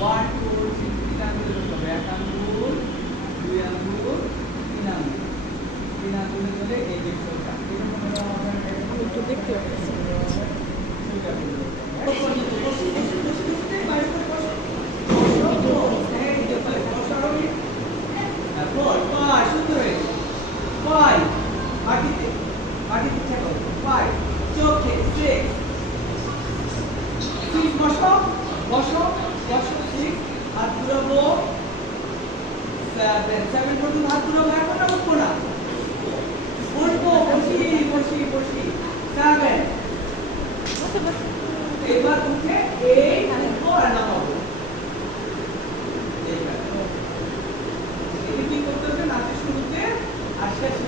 One এক আঙ্গুল দুই আঙ্গুল তিন আঙ্গুল তিন আঙ্গুলে ধরে এই যে সোজা এটা মনে হয় আমাদের একটু দেখতে পাচ্ছি সোজা করে দেবো। বসো, বসো, বসো, বসো, বসো, বাইরে করে বসো। বসো, এই যে বলে, বসো, আরোহী। হ্যাঁ, four, five, সুন্দর হয়েছে। Five, মাটিতে, মাটিতে। Five, চোখে, six, six, বসো, বসো, বসো, six, হাত ঘুরাবো। Seven পর্যন্ত হাত ঘুরাবো, এখন না উঠবো না। বসি, বসি, বসি। বসে এবার উঠে এই উঠবো আর নামাবো। এটা কি করতে হবে নাচের শুরুতে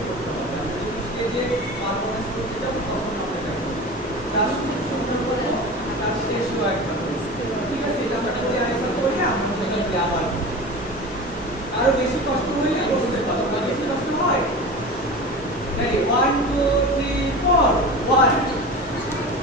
করতে হবে আমরা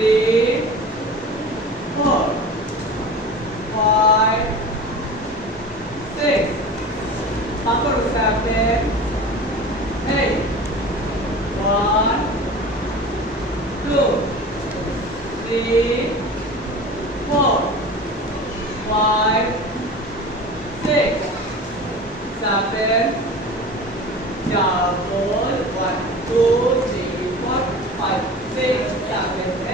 three, four, five, six, number seven, eight, one, two, three, four, five, six, seven, double, one, two, three, four, five, six, seven, eight,